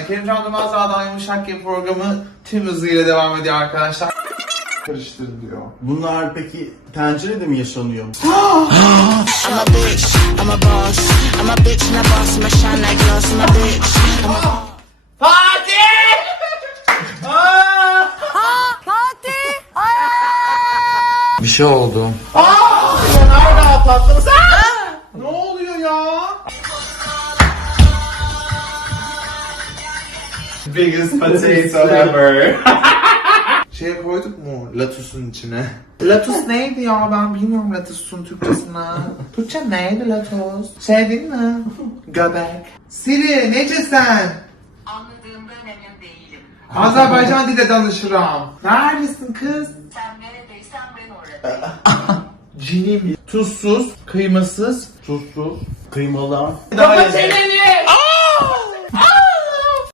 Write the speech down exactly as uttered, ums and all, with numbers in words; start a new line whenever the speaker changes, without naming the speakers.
Kerimcan Durmaz Dağ'dan Yumuşak Yapı programı tüm hızıyla devam ediyor arkadaşlar. Karıştır diyor.
Bunlar peki tencerede mi yaşanıyor?
I'm a bitch, I'm a boss. I'm a bitch and a boss, I'm a shine like glass. I'm a bitch, I'm a
Fatih!
Bir şey oldu.
Aaa! Nerede patladı? Ne oluyor ya? Biggest potato ever. Şeye koyduk mu Latus'un içine? Latus neydi ya, ben bilmiyorum Latus'un Türkçesini. Türkçe neydi Latus? Şey değil mi? Göbek. Siri nece sen?
Anladığımdan emin değilim.
Azerbaycan dile danışırım. Neredesin kız?
Sen neredeysen ben oradayım.
Cinim. Tuzsuz, kıymasız, tuzsuz.
Kıymalı.
Kapa çeneni!